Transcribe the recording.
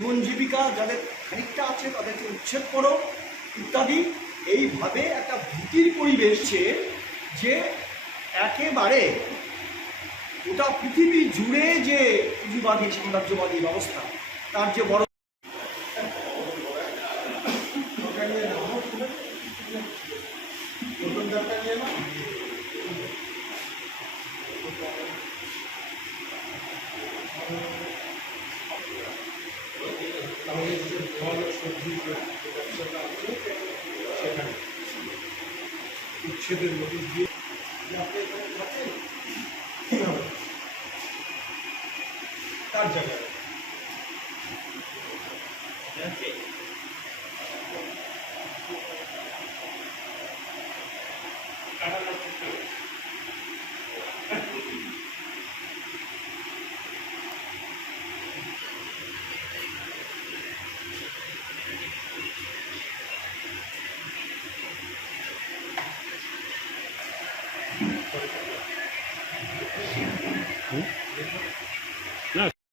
জীবন জীবিকা যাদের খানিকটা আছে তাদেরকে উচ্ছেদ করো ইত্যাদি। এইভাবে একটা ভীতির পরিবেশ যে একেবারে গোটা পৃথিবী জুড়ে যে পুঁজিবাদী সাম্রাজ্যবাদী ব্যবস্থা তার যে বড় ফল সবজি ব্যবসাটা আছে সেখানে উচ্ছেদের নোটিশ দিয়ে তার জায়গায়